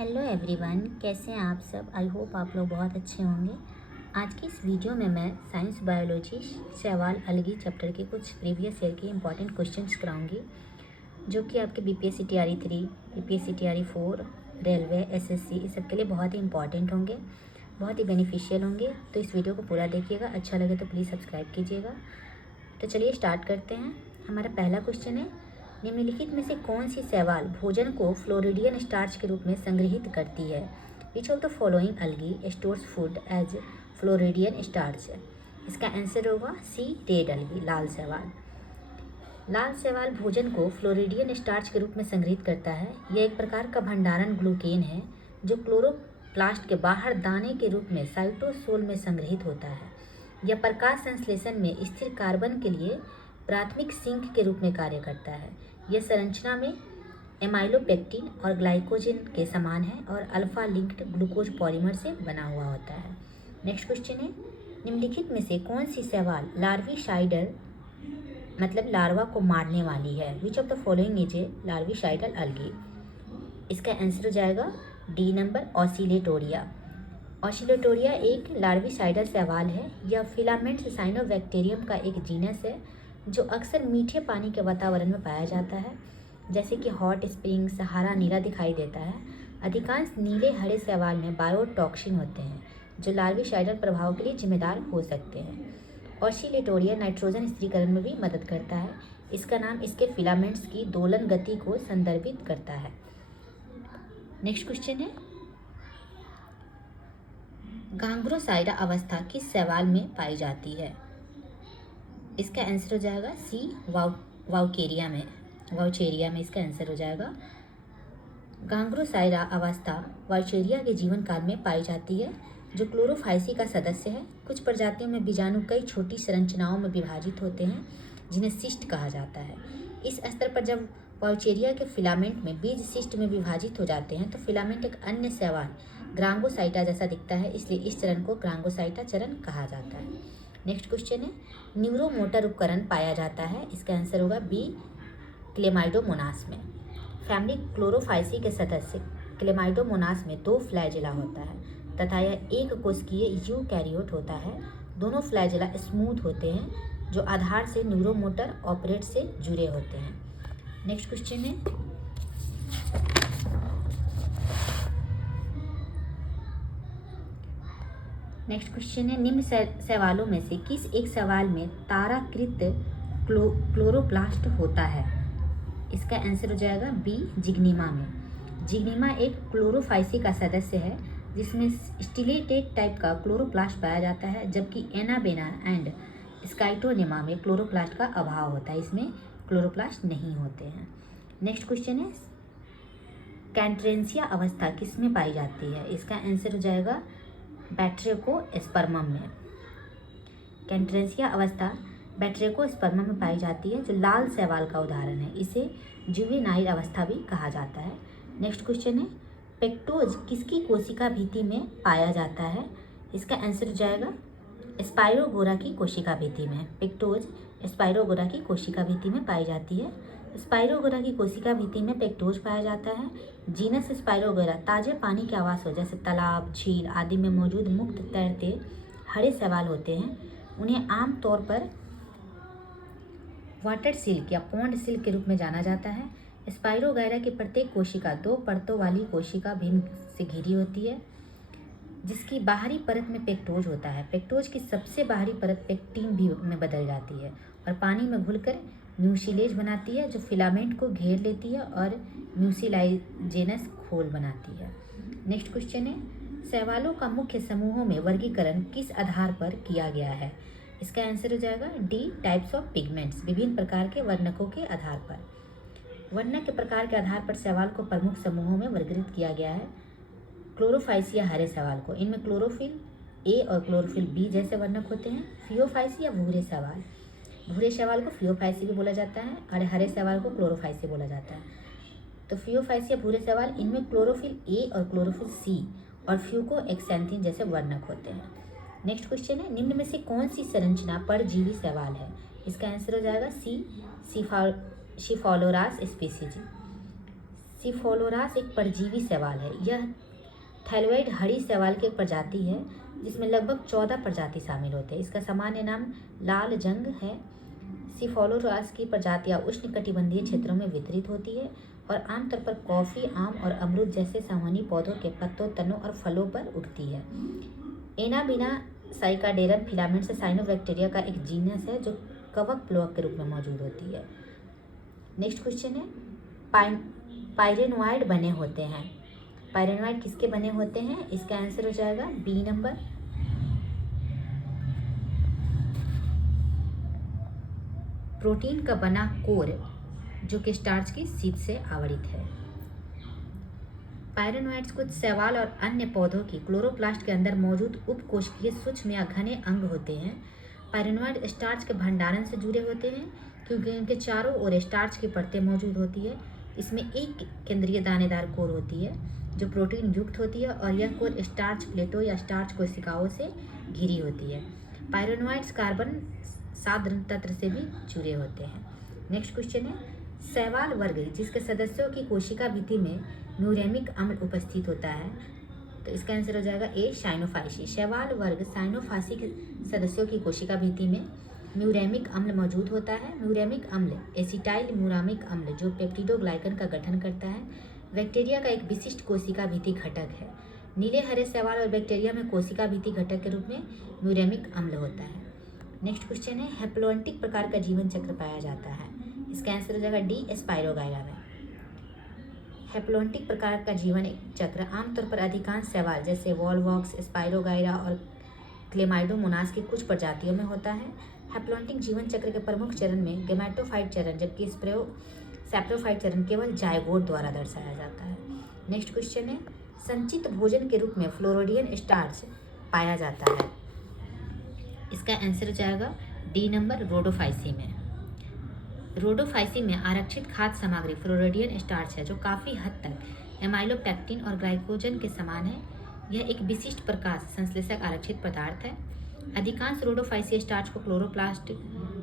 Hello everyone, कैसे हैं आप सब। आई होप आप लोग बहुत अच्छे होंगे। आज की इस वीडियो में मैं साइंस बायोलॉजी सवाल अलगी चैप्टर के कुछ प्रीवियस ईयर के इंपॉर्टेंट क्वेश्चंस कराऊंगी, जो कि आपके BPSC TRE 3, BPSC TRE 4, railway, SSC, इस सब के लिए बहुत ही इंपॉर्टेंट होंगे, बहुत ही बेनिफिशियल होंगे। तो इस वीडियो को पूरा देखिएगा, अच्छा लगे तो प्लीज़ सब्सक्राइब कीजिएगा। तो चलिए स्टार्ट करते हैं। हमारा पहला क्वेश्चन है, निम्नलिखित में से कौन सी शैवाल भोजन को फ्लोरिडियन स्टार्च के रूप में संग्रहित करती है। Which of the following algae stores food as floridean starch. इसका आंसर होगा सी, रेड अलगी, लाल शैवाल। लाल शैवाल भोजन को फ्लोरिडियन स्टार्च के रूप में संग्रहित करता है। यह एक प्रकार का भंडारण ग्लूकेन है जो क्लोरोप्लास्ट के बाहर दाने के रूप में साइटोसोल में संग्रहित होता है। यह प्रकाश संश्लेषण में स्थिर कार्बन के लिए प्राथमिक सिंक के रूप में कार्य करता है। यह संरचना में एमाइलोपेक्टिन और ग्लाइकोजन के समान है और अल्फा लिंक्ड ग्लूकोज पॉलीमर से बना हुआ होता है। नेक्स्ट क्वेश्चन है, निम्नलिखित में से कौन सी शैवाल लार्विसाइडल मतलब लार्वा को मारने वाली है। Which of the following is a larvicidal algae. इसका आंसर हो जाएगा डी नंबर, ऑसिलेटोरिया। ऑसिलेटोरिया एक लार्विसाइडल शैवाल है। यह फिलामेंट्स साइनोबैक्टीरियम का एक जीनस है जो अक्सर मीठे पानी के वातावरण में पाया जाता है, जैसे कि हॉट स्प्रिंग, सहारा नीला दिखाई देता है। अधिकांश नीले हरे शैवाल में बायोटॉक्सिन होते हैं जो लार्विसाइडल प्रभाव के लिए जिम्मेदार हो सकते हैं। ऑसिलेटोरिया नाइट्रोजन स्थिरीकरण में भी मदद करता है। इसका नाम इसके फिलामेंट्स की दोलन गति को संदर्भित करता है। नेक्स्ट क्वेश्चन है, गांग्रोसाइरा अवस्था किस शैवाल में पाई जाती है। इसका आंसर हो जाएगा सी, वाउचेरिया में इसका आंसर हो जाएगा। गांग्रोसाइरा अवस्था वाउचेरिया के जीवन काल में पाई जाती है, जो क्लोरोफाइसी का सदस्य है। कुछ प्रजातियों में बीजाणु कई छोटी संरचनाओं में विभाजित होते हैं जिन्हें सिस्ट कहा जाता है। इस स्तर पर जब वाउचेरिया के फिलामेंट में बीज सिस्ट में विभाजित हो जाते हैं तो फिलामेंट एक अन्य शैवाल ग्रांगोसाइटा जैसा दिखता है, इसलिए इस चरण को ग्रांगोसाइटा चरण कहा जाता है। नेक्स्ट क्वेश्चन है, न्यूरोमोटर उपकरण पाया जाता है। इसका आंसर होगा बी, क्लेमाइडोमोनास में। फैमिली क्लोरोफाइसी के सदस्य क्लेमाइडोमोनास में 2 फ्लैजेला होता है तथा यह एक कोशिकीय यूकैरियोट होता है। दोनों फ्लैजेला स्मूथ होते हैं जो आधार से न्यूरोमोटर ऑपरेट से जुड़े होते हैं। नेक्स्ट क्वेश्चन है, निम्न सवालों में से किस एक सवाल में ताराकृत क्लोरोप्लास्ट होता है। इसका आंसर हो जाएगा बी, जिग्निमा में। जिग्निमा एक क्लोरोफाइसी का सदस्य है जिसमें स्टिलेटेड टाइप का क्लोरोप्लास्ट पाया जाता है, जबकि एनाबेना एंड स्काइटोनेमा में क्लोरोप्लास्ट का अभाव होता है, इसमें क्लोरोप्लास्ट नहीं होते हैं। नेक्स्ट क्वेश्चन है, कैंट्रेंसिया अवस्था किस में पाई जाती है। इसका आंसर हो जाएगा बैट्रियोस्पर्मम में। कैंट्रेंसिया अवस्था बैट्रियोस्पर्मम में पाई जाती है, जो लाल शैवाल का उदाहरण है। इसे जुवेनाइल अवस्था भी कहा जाता है। नेक्स्ट क्वेश्चन है, पेक्टोज किसकी कोशिका भित्ति में पाया जाता है। इसका आंसर हो जाएगा स्पाइरोगोरा की कोशिका भित्ति में। पेक्टोज स्पाइरोगोरा की कोशिका भित्ति में पाई जाती है। स्पाइरोगोरा की कोशिका भित्ति में पेक्टोज पाया जाता है। जीनस स्पाइरोगोरा ताजे पानी के आवासों जैसे तालाब, झील आदि में मौजूद मुक्त तैरते हरे शैवाल होते हैं। उन्हें आमतौर पर वाटर सिल्क या पॉन्ड सिल्क के रूप में जाना जाता है। स्पाइरोगोरा की प्रत्येक कोशिका 2 परतों वाली कोशिका भिन्न से घिरी होती है, जिसकी बाहरी परत में पेक्टोज होता है। पेक्टोज की सबसे बाहरी परत पेक्टिन भी में बदल जाती है और पानी में घुलकर म्यूसिलेज बनाती है, जो फिलामेंट को घेर लेती है और म्यूसिलाइजेनस खोल बनाती है। नेक्स्ट क्वेश्चन है, शैवालों का मुख्य समूहों में वर्गीकरण किस आधार पर किया गया है। इसका आंसर हो जाएगा डी, टाइप्स ऑफ पिगमेंट्स, विभिन्न प्रकार के वर्णकों के आधार पर। वर्णक के प्रकार के आधार पर शैवाल को प्रमुख समूहों में वर्गीकृत किया गया है। क्लोरोफाइसिया हरे शैवाल को, इनमें क्लोरोफिल ए और क्लोरोफिल बी जैसे वर्णक होते हैं। फियोफाइसिया भूरे शैवाल को फियोफाइसी भी बोला जाता है और हरे शैवाल को क्लोरोफाइसी बोला जाता है। तो फियोफाइसिया भूरे शैवाल, इनमें क्लोरोफिल ए और क्लोरोफिल सी और फ्यूको एक्सैंथिन जैसे वर्णक होते हैं। नेक्स्ट क्वेश्चन है, निम्न में से कौन सी संरचना परजीवी शैवाल है। इसका आंसर हो जाएगा सी, शिफालोरास स्पीसीज। सिफोलोरास एक परजीवी शैवाल है। यह थैलोइड हरी शैवाल की एक प्रजाति है जिसमें लगभग 14 प्रजाति शामिल होते हैं। इसका सामान्य नाम लाल जंग है। सिफोलोरास की प्रजातियां उष्णकटिबंधीय क्षेत्रों में वितरित होती है और आमतौर पर कॉफ़ी, आम और अमरूद जैसे संवहनी पौधों के पत्तों, तनों और फलों पर उगती है। एनाबीना साइकाडेरम फिलामेंट्स साइनोबैक्टीरिया का एक जीनस है जो कवक प्लवक के रूप में मौजूद होती है। नेक्स्ट क्वेश्चन है, पायरेनोइड बने होते हैं। पायरेनोइड किसके बने होते हैं? इसका आंसर हो जाएगा बी नंबर। प्रोटीन का बना कोर जो कि स्टार्च की सीध से आवृत है। पायरेनोइड्स कुछ शैवाल और अन्य पौधों की क्लोरोप्लास्ट के अंदर मौजूद उपकोशिकीय सूक्ष्म या घने अंग होते हैं। पायरेनोइड स्टार्च के भंडारण से जुड़े होते हैं क्योंकि इनके चारों ओर स्टार्च की परतें मौजूद होती है। इसमें एक केंद्रीय दानेदार कोर होती है जो प्रोटीन युक्त होती है और यह कोर स्टार्च प्लेटों या स्टार्च कोशिकाओं से घिरी होती है। पायरेनोइड्स कार्बन साधारण तंत्र से भी जुड़े होते हैं। नेक्स्ट क्वेश्चन है, शैवाल वर्ग जिसके सदस्यों की कोशिका भित्ति में म्यूरेमिक अम्ल उपस्थित होता है, तो इसका आंसर हो जाएगा ए साइनोफाइसी। शैवाल वर्ग साइनोफासी के सदस्यों की कोशिका भित्ति में म्यूरेमिक अम्ल मौजूद होता है। म्यूरेमिक अम्ल एसिटाइल म्यूरामिक अम्ल जो पेप्टिडोग्लाइकन का गठन करता है, बैक्टीरिया का एक विशिष्ट कोशिका भित्ति घटक है। नीले हरे शैवाल और बैक्टीरिया में कोशिका भित्ति घटक के रूप में म्यूरेमिक अम्ल होता है। नेक्स्ट क्वेश्चन है, हैप्लोएंटिक प्रकार का जीवन चक्र पाया जाता है। इसका आंसर हो जाएगा डी स्पाइरोगाइरा में। हैप्लोएंटिक प्रकार का जीवन चक्र आमतौर पर अधिकांश शैवाल जैसे वॉलवॉक्स, स्पाइरोगाइरा और क्लेमाइडोमोनास की कुछ प्रजातियों में होता है। हैप्लोएंटिक जीवन चक्र के प्रमुख चरण में गेमेटोफाइट चरण जबकि सैप्रोफाइट चरण केवल जायगोट द्वारा दर्शाया जाता है। नेक्स्ट क्वेश्चन है, संचित भोजन के रूप में फ्लोरोडियन स्टार्च पाया जाता है। इसका आंसर हो जाएगा डी नंबर रोडोफाइसी में। रोडोफाइसी में आरक्षित खाद्य सामग्री फ्लोरोडियन स्टार्च है जो काफ़ी हद तक एमाइलोपेक्टिन और ग्लाइकोजन के समान है। यह एक विशिष्ट प्रकाश संश्लेषक आरक्षित पदार्थ है। अधिकांश रोडोफाइसी स्टार्च को क्लोरोप्लास्ट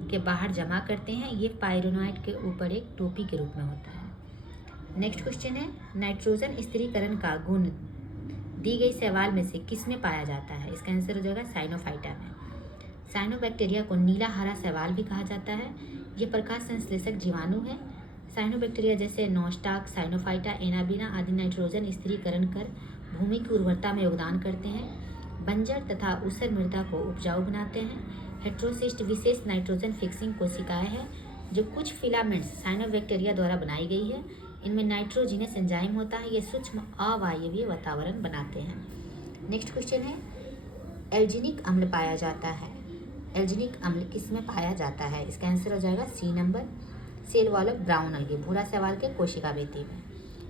के बाहर जमा करते हैं। ये पायरेनोइड के ऊपर एक टोपी के रूप में होता है। नेक्स्ट क्वेश्चन है, नाइट्रोजन स्थिरीकरण का गुण दी गई शैवाल में से किसमें पाया जाता है? इसका आंसर हो जाएगा साइनोफाइटा में। साइनोबैक्टीरिया को नीला हरा शैवाल भी कहा जाता है। ये प्रकाश संश्लेषक जीवाणु है। साइनोबैक्टीरिया जैसे नोस्टाक, साइनोफाइटा, एनाबीना आदि नाइट्रोजन स्थिरीकरण कर भूमि की उर्वरता में योगदान करते हैं। बंजर तथा ऊसर मृदा को उपजाऊ बनाते हैं। हेट्रोसिस्ट विशेष नाइट्रोजन फिक्सिंग कोशिकाएं हैं जो कुछ फिलामेंट्स साइनोबैक्टीरिया द्वारा बनाई गई है। इनमें नाइट्रोजिनस एंजाइम होता है। ये सूक्ष्म अवायवीय वातावरण बनाते हैं। नेक्स्ट क्वेश्चन है, एल्जिनिक अम्ल पाया जाता है। एल्जिनिक अम्ल किस में पाया जाता है? इसका आंसर हो जाएगा C number, cell wall of brown algae भूरा शैवाल के कोशिका भित्ति में।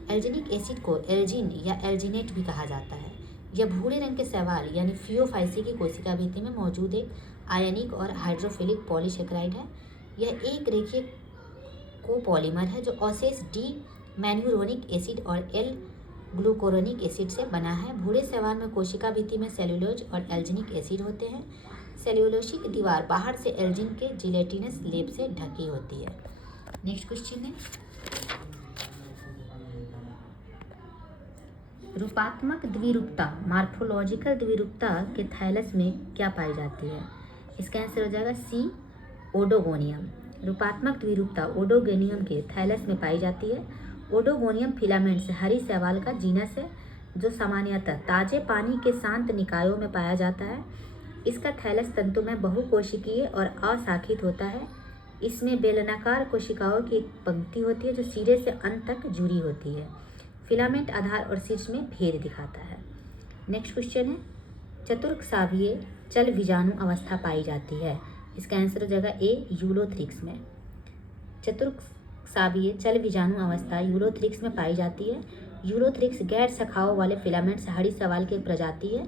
एल्जिनिक एसिड को एल्जिन या एल्जिनेट भी कहा जाता है। यह भूरे रंग के शैवाल यानी फियोफाइसी की कोशिका भित्ति में मौजूद एक आयनिक और हाइड्रोफिलिक पॉलीसेकेराइड है। यह एक रेखीय कोपॉलीमर है जो अवशेष डी मैन्यूरोनिक एसिड और एल ग्लूकोरोनिक एसिड से बना है। भूरे शैवाल में कोशिका भित्ति में सेल्यूलोज और एल्जिनिक एसिड होते हैं। सेल्यूलोसिक दीवार बाहर से एल्जिन के जिलेटिनस लेप से ढकी होती है। नेक्स्ट क्वेश्चन है, रूपात्मक द्विरूपता मार्फोलॉजिकल द्विरूपता के थैलस में क्या पाई जाती है? इसका आंसर हो जाएगा सी ओडोगोनियम। रूपात्मक द्विरूपता ओडोगोनियम के थैलस में पाई जाती है। ओडोगोनियम फिलामेंट्स हरी शैवाल का जीनस है जो सामान्यतः ताजे पानी के शांत निकायों में पाया जाता है। इसका थैलस तंतु में बहुकोशिकीय और अशाखित होता है। इसमें बेलनाकार कोशिकाओं की एक पंक्ति होती है जो सिरे से अंत तक जुड़ी होती है। फिलामेंट आधार और शीर्ष में भेद दिखाता है। नेक्स्ट क्वेश्चन है, चतुर्कशावीय चल बीजाणु अवस्था पाई जाती है। इसका आंसर हो जाएगा ए यूलोथ्रिक्स में। चतुर्कशावीय चल बीजाणु अवस्था यूलोथ्रिक्स में पाई जाती है। यूलोथ्रिक्स गैर शाखाओं वाले फिलामेंट्स हरी शैवाल की एक प्रजाति है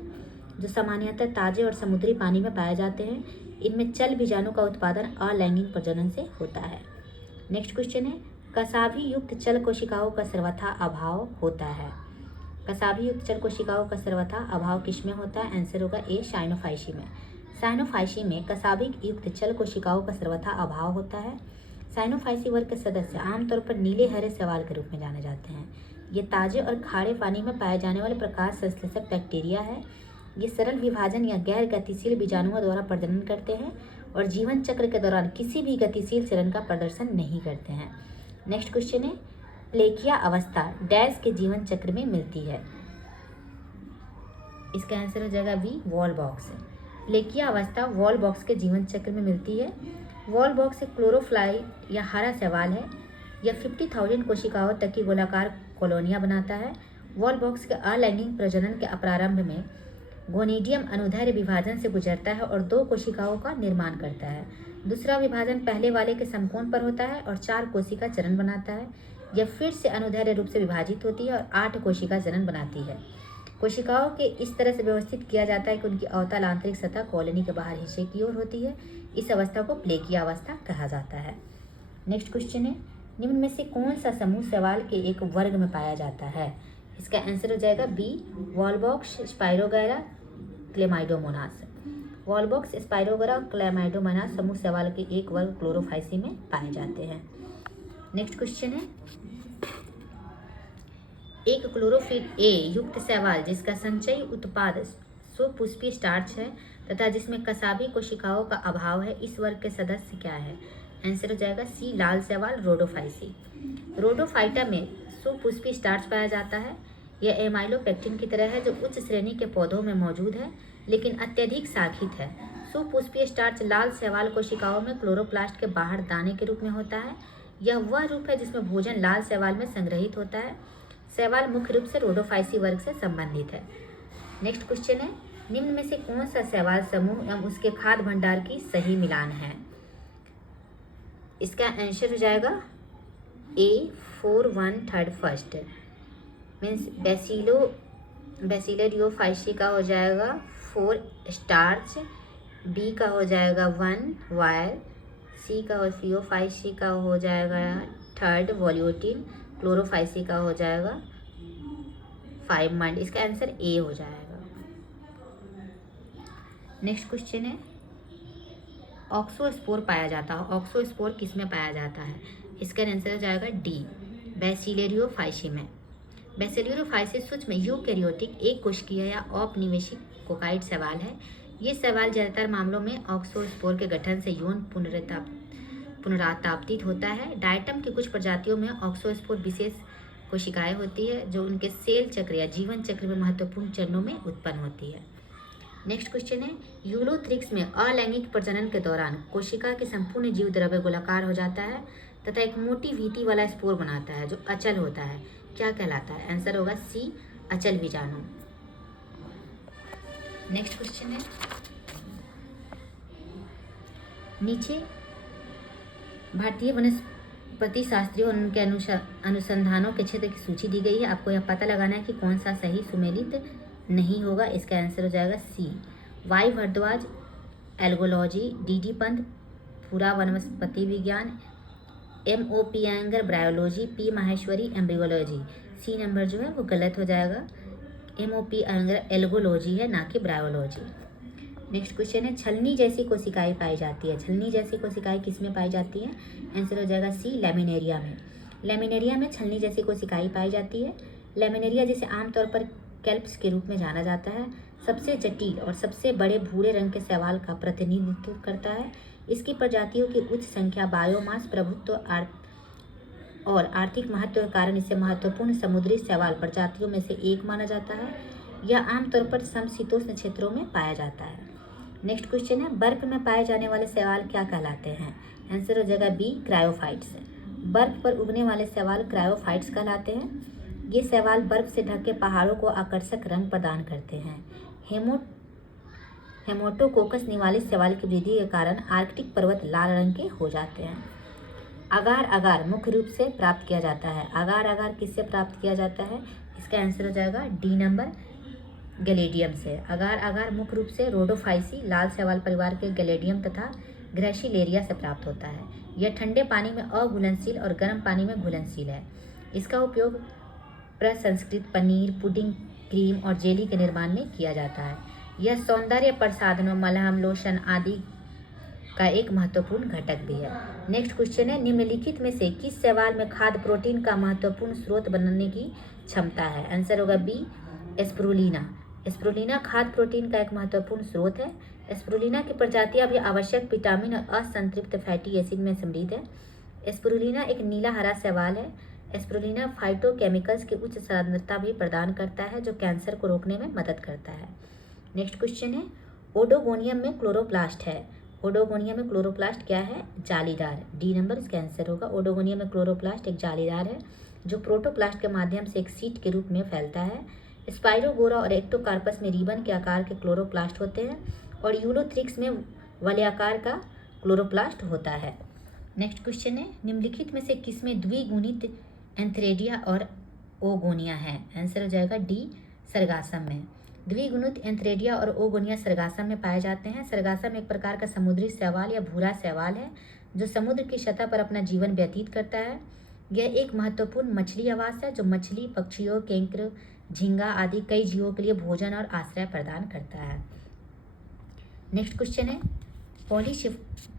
जो सामान्यतः ताजे और समुद्री पानी में पाए जाते हैं। इनमें चल बीजाणु का उत्पादन अलैंगिक प्रजनन से होता है। नेक्स्ट क्वेश्चन है, कसाभी युक्त चल कोशिकाओं का सर्वथा अभाव होता है। कसाभी युक्त चल कोशिकाओं का सर्वथा अभाव किसमें होता है? आंसर होगा ए साइनोफाइसी में। साइनोफाइसी में कसाभी युक्त चल कोशिकाओं का सर्वथा अभाव होता है। साइनोफाइसी वर्ग के सदस्य आमतौर पर नीले हरे शैवाल के रूप में जाने जाते हैं। ये ताजे और खारे पानी में पाए जाने वाले प्रकाश संश्लेषक बैक्टीरिया है। ये सरल विभाजन या गैर गतिशील बीजाणुओं द्वारा प्रजनन करते हैं और जीवन चक्र के दौरान किसी भी गतिशील चरण का प्रदर्शन नहीं करते हैं। नेक्स्ट क्वेश्चन है, प्लेकिया अवस्था डैश के जीवन चक्र में मिलती है। इसका आंसर हो जाएगा बी, वॉल बॉक्स। प्लेकिया अवस्था वॉल बॉक्स के जीवन चक्र में मिलती है। वॉल बॉक्स एक क्लोरोफ्लाइट या हरा शैवाल है। यह 50,000 कोशिकाओं तक की गोलाकार कॉलोनियां बनाता है। वॉल बॉक्स के अलैंगिक प्रजनन के प्रारंभ में गोनिडियम अनुदैर्ध्य विभाजन से गुजरता है और 2 कोशिकाओं का निर्माण करता है। दूसरा विभाजन पहले वाले के समकोण पर होता है और 4 कोशिका चरण बनाता है। यह फिर से अनुदैर्ध्य रूप से विभाजित होती है और 8 कोशिका चरण बनाती है। कोशिकाओं के इस तरह से व्यवस्थित किया जाता है कि उनकी अवतल आंतरिक सतह कॉलोनी के बाहर हिस्से की ओर होती है। इस अवस्था को प्लेकिया अवस्था कहा जाता है। नेक्स्ट क्वेश्चन है, निम्न में से कौन सा समूह शैवाल के एक वर्ग में पाया जाता है। इसका आंसर हो जाएगा बी, वॉलबॉक्स, स्पाइरोगैरा, क्लेमाइडोमोनास। वॉलबॉक्स, स्पाइरोगैरा और क्लेमाइडोमोनास समूह शैवाल के एक वर्ग क्लोरोफाइसी में पाए जाते हैं। नेक्स्ट क्वेश्चन है, एक क्लोरोफिल ए युक्त शैवाल जिसका संचयी उत्पाद स्वपुष्पीय स्टार्च है तथा जिसमें कसाबी कोशिकाओं का अभाव है, इस वर्ग के सदस्य क्या है। आंसर हो जाएगा सी, लाल शैवाल, रोडोफाइसी। रोडोफाइटा में स्वपुष्पीय स्टार्च पाया जाता है। यह एमाइलोपेक्टिन की तरह है जो उच्च श्रेणी के पौधों में मौजूद है लेकिन अत्यधिक शाखित है। स्वपुष्पीय स्टार्च लाल शैवाल कोशिकाओं में क्लोरोप्लास्ट के बाहर दाने के रूप में होता है। यह वह रूप है जिसमें भोजन लाल शैवाल में संग्रहित होता है। शैवाल मुख्य रूप से रोडोफाइसी वर्ग से संबंधित है। नेक्स्ट क्वेश्चन है, निम्न में से कौन सा शैवाल समूह एवं उसके खाद्य भंडार की सही मिलान है। इसका आंसर हो जाएगा ए, 4 1 3 फर्स्ट मीन्स बैसिलरियोफाइसी का हो जाएगा 4 स्टार्च, बी का हो जाएगा 1 वायर, सी का फियोफाइसी का हो जाएगा 3 वॉल्यूटिन, क्लोरोफाइसी का हो जाएगा 5 मंड। इसका आंसर ए हो जाएगा। नेक्स्ट क्वेश्चन है, ऑक्सोस्पोर पाया जाता है। ऑक्सोस्पोर किस में पाया जाता है। इसका आंसर हो जाएगा डी, बैसिलरियोफाइसी में। बैसिलरियोफाइसी सूक्ष्म यूकैरियोटिक एक कोशिकीय या औपनिवेशिक कोकाइड शैवाल है। ये शैवाल ज्यादातर मामलों में ऑक्सोस्पोर के गठन से यौन पुनरातापित होता है। डायटम की कुछ प्रजातियों में ऑक्सोस्पोर विशेष कोशिकाएं होती है जो उनके सेल चक्र या जीवन चक्र में महत्वपूर्ण चरणों में उत्पन्न होती है। नेक्स्ट क्वेश्चन है, यूलोथ्रिक्स में अलैंगिक प्रजनन के दौरान कोशिका के संपूर्ण जीव द्रव्य गोलाकार हो जाता है तथा एक मोटी भीति वाला स्पोर बनाता है जो अचल होता है। क्या कहलाता है। आंसर होगा सी, अचल बीजाणु। नेक्स्ट क्वेश्चन है, नीचे भारतीय वनस्पति शास्त्रियों और उनके अनुसंधानों के क्षेत्र की सूची दी गई है। आपको यह पता लगाना है कि कौन सा सही सुमेलित नहीं होगा। इसका आंसर हो जाएगा C, Y Bhardwaj algology, D Pant पूरा वनस्पति विज्ञान, MOP Iyengar bryology, P Maheshwari embryology. C number जो है वो गलत हो जाएगा। MOP अयंगर एल्गोलॉजी है ना कि ब्रायोलॉजी। नेक्स्ट क्वेश्चन है, छलनी जैसी कोशिकाएं पाई जाती है। छलनी जैसी कोशिकाएं किस में पाई जाती हैं। आंसर हो जाएगा सी, लैमिनेरिया में। लैमिनेरिया में छलनी जैसी कोशिकाएं पाई जाती है। लैमिनेरिया जिसे आमतौर पर कैल्प्स के रूप में जाना जाता है, सबसे जटिल और सबसे बड़े भूरे रंग के शैवाल का प्रतिनिधित्व करता है। इसकी प्रजातियों की उच्च संख्या, बायोमास प्रभुत्व और आर्थिक महत्व के कारण इसे महत्वपूर्ण समुद्री शैवाल प्रजातियों में से एक माना जाता है। यह आमतौर पर समशीतोष्ण क्षेत्रों में पाया जाता है। नेक्स्ट क्वेश्चन है, बर्फ में पाए जाने वाले शैवाल क्या कहलाते हैं। आंसर हो जाएगा बी, क्रायोफाइट्स। बर्फ पर उगने वाले शैवाल क्रायोफाइट्स कहलाते हैं। ये शैवाल बर्फ से ढके पहाड़ों को आकर्षक रंग प्रदान करते हैं। हेमोटोकोकस निवालित शैवाल की वृद्धि के कारण आर्कटिक पर्वत लाल रंग के हो जाते हैं। अगार अगार मुख्य रूप से प्राप्त किया जाता है। अगार अगार किससे प्राप्त किया जाता है। इसका आंसर हो जाएगा डी नंबर, गैलेडियम से। अगार अगार मुख्य रूप से रोडोफाइसी लाल शैवाल परिवार के गैलेडियम तथा ग्रेसिलेरिया से प्राप्त होता है। यह ठंडे पानी में अघुलनशील और गर्म पानी में घुलनशील है। इसका उपयोग प्रसंस्कृत पनीर, पुडिंग, क्रीम और जेली के निर्माण में किया जाता है। यह सौंदर्य प्रसाधनों, मलहम, लोशन आदि का एक महत्वपूर्ण घटक भी है। नेक्स्ट क्वेश्चन है, निम्नलिखित में से किस शैवाल में खाद्य प्रोटीन का महत्वपूर्ण स्रोत बनने की क्षमता है? आंसर होगा बी, स्पिरुलिना। स्पिरुलिना खाद्य प्रोटीन का एक महत्वपूर्ण स्रोत है। स्पिरुलिना की प्रजातियां भी आवश्यक विटामिन और असंतृप्त फैटी एसिड में समृद्ध है। स्पिरुलिना एक नीला हरा शैवाल है। स्पिरुलिना फाइटोकेमिकल्स की उच्च सांद्रता भी प्रदान करता है जो कैंसर को रोकने में मदद करता है। नेक्स्ट क्वेश्चन है, ओडोगोनियम में क्लोरोप्लास्ट है। ओडोगोनियम में क्लोरोप्लास्ट क्या है? जालीदार। डी नंबर इसका आंसर होगा। ओडोगोनियम में क्लोरोप्लास्ट एक जालीदार है जो प्रोटोप्लास्ट के माध्यम से एक सीट के रूप में फैलता है। स्पाइरोगोरा और एक्टोकार्पस में रिबन के आकार के क्लोरोप्लास्ट होते हैं और यूलोथ्रिक्स में वलयाकार का क्लोरोप्लास्ट होता है। नेक्स्ट क्वेश्चन है, निम्नलिखित में से किसमें द्विगुणित एंथ्रेडिया और ओगोनिया है? आंसर हो जाएगा डी, सरगासम में। द्विगुणित एंथ्रेडिया और ओगोनिया सरगासम में पाए जाते हैं। सरगासम एक प्रकार का समुद्री शैवाल या भूरा शैवाल है जो समुद्र की सतह पर अपना जीवन व्यतीत करता है। यह एक महत्वपूर्ण मछली आवास है जो मछली, पक्षियों, केंकड़, झींगा आदि कई जीवों के लिए भोजन और आश्रय प्रदान करता है। नेक्स्ट क्वेश्चन है,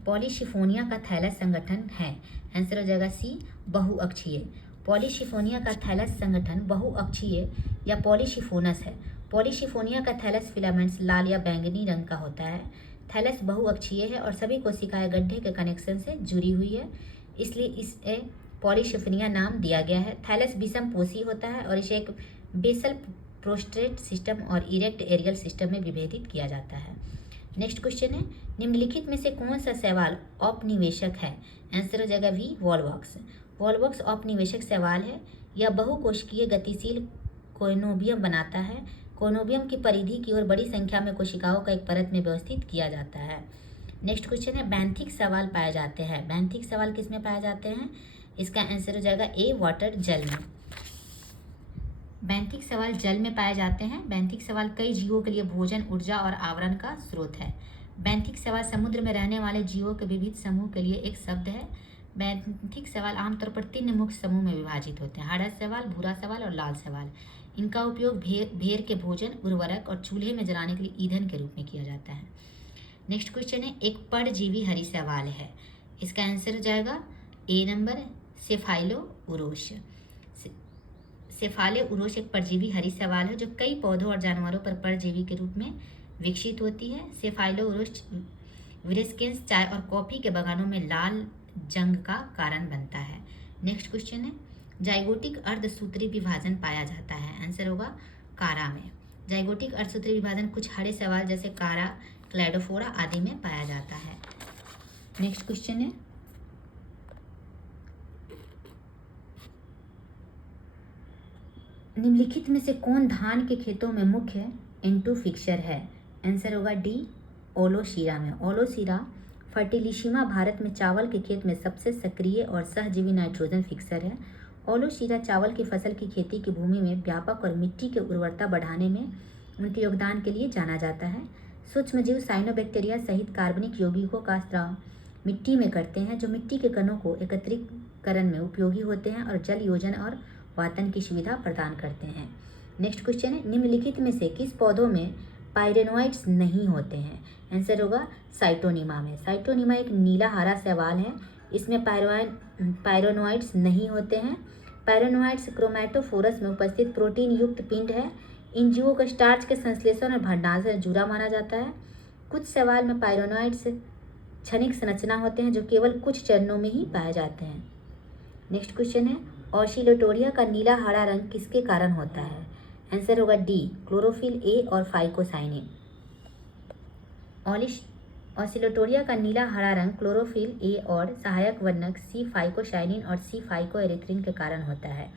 पॉलीशिफोनिया का थैलस संगठन है? आंसर हो जाएगा सी, बहुअक्षीय। पॉलीशिफोनिया का थैलस संगठन बहुअक्षीय या पॉलीशिफोनस है। पॉलीशिफोनिया का थैलस फिलामेंट्स लाल या बैंगनी रंग का होता है। थैलस बहुअक्षीय है और सभी कोशिकाएं गड्ढे के कनेक्शन से जुड़ी हुई है, इसलिए इसे पॉलीशिफोनिया नाम दिया गया है। थैलस विषम पोषी होता है और इसे एक बेसल प्रोस्टेट सिस्टम और इरेक्ट एरियल सिस्टम में विभेदित किया जाता है। नेक्स्ट क्वेश्चन है, निम्नलिखित में से कौन सा शैवाल औपनिवेशक है? आंसर हो जाएगा वी, वॉलवॉक्स। वॉलवॉक्स औपनिवेशक शैवाल है। यह बहुकोशिकीय गतिशील कोइनोबियम बनाता है। कोइनोबियम की परिधि की ओर बड़ी संख्या में कोशिकाओं का एक परत में व्यवस्थित किया जाता है। नेक्स्ट क्वेश्चन है, बैंथिक शैवाल पाए जाते हैं। बैंथिक शैवाल किस में पाए जाते हैं? इसका आंसर हो जाएगा ए, वाटर, जल में। बैंथिक शैवाल जल में पाए जाते हैं। बैंथिक शैवाल कई जीवों के लिए भोजन, ऊर्जा और आवरण का स्रोत है। बैंथिक शैवाल समुद्र में रहने वाले जीवों के विविध समूह के लिए एक शब्द है। बैंथिक शैवाल आमतौर पर 3 मुख्य समूह में विभाजित होते हैं: हरा शैवाल, भूरा शैवाल और लाल शैवाल। इनका उपयोग भेड़ के भोजन, उर्वरक और चूल्हे में जलाने के लिए ईंधन के रूप में किया जाता है। नेक्स्ट क्वेश्चन है, एक परजीवी हरी शैवाल है। इसका आंसर हो जाएगा ए नंबर, सेफाइलोउरोस। सेफालोउरोस एक परजीवी हरी शैवाल है जो कई पौधों और जानवरों पर परजीवी के रूप में विकसित होती है। सेफालोउरोस विरेस्केंस चाय और कॉफी के बगानों में लाल जंग का कारण बनता है। नेक्स्ट क्वेश्चन है, जाइगोटिक अर्धसूत्री विभाजन पाया जाता है। आंसर होगा कारा में। जाइगोटिक अर्धसूत्री विभाजन कुछ हरे शैवाल जैसे कारा, क्लैडोफोरा आदि में पाया जाता है। नेक्स्ट क्वेश्चन है, निम्नलिखित में से कौन धान के खेतों में मुख्य इंटू फिक्सर है? आंसर होगा डी, ओलोसीरा में। ओलोसीरा फर्टिलिशिमा भारत में चावल के खेत में सबसे सक्रिय और सहजीवी नाइट्रोजन फिक्सर है। ओलोसीरा चावल की फसल की खेती की भूमि में व्यापक और मिट्टी की उर्वरता बढ़ाने में उनके योगदान के लिए जाना जाता है। सूक्ष्मजीव साइनोबैक्टीरिया सहित कार्बनिक यौगिकों का स्राव मिट्टी में करते हैं जो मिट्टी के कणों को एकत्रीकरण में उपयोगी होते हैं और जल योजन और वातन की सुविधा प्रदान करते हैं। नेक्स्ट क्वेश्चन है, निम्नलिखित में से किस पौधों में पायरेनोइड्स नहीं होते हैं? आंसर होगा साइटोनिमा में। साइटोनिमा एक नीला हरा शैवाल है। इसमें पायरेनोइड्स नहीं होते हैं। पायरेनोइड्स क्रोमैटोफोरस में उपस्थित प्रोटीन युक्त पिंड है। इन जीवों को स्टार्च के संश्लेषण और भंडारण से जुड़ा माना जाता है। कुछ शैवाल में पायरेनोइड्स क्षणिक संरचना होते हैं जो केवल कुछ चरणों में ही पाए जाते हैं। नेक्स्ट क्वेश्चन है, ऑसिलोटोरिया का नीला हरा रंग किसके कारण होता है? आंसर होगा डी, क्लोरोफिल ए और फाइकोसाइनिन। ऑसिलोटोरिया का नीला हरा रंग क्लोरोफिल ए और सहायक वर्णक सी फाइकोसाइनिन और सी फाइकोएरिथ्रिन के कारण होता है।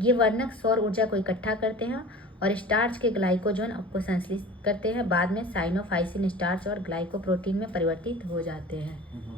ये वर्णक सौर ऊर्जा को इकट्ठा करते हैं और स्टार्च के ग्लाइकोजन को संश्लेषित करते हैं। बाद में साइनोफाइसिन स्टार्च और ग्लाइकोप्रोटीन में परिवर्तित हो जाते हैं।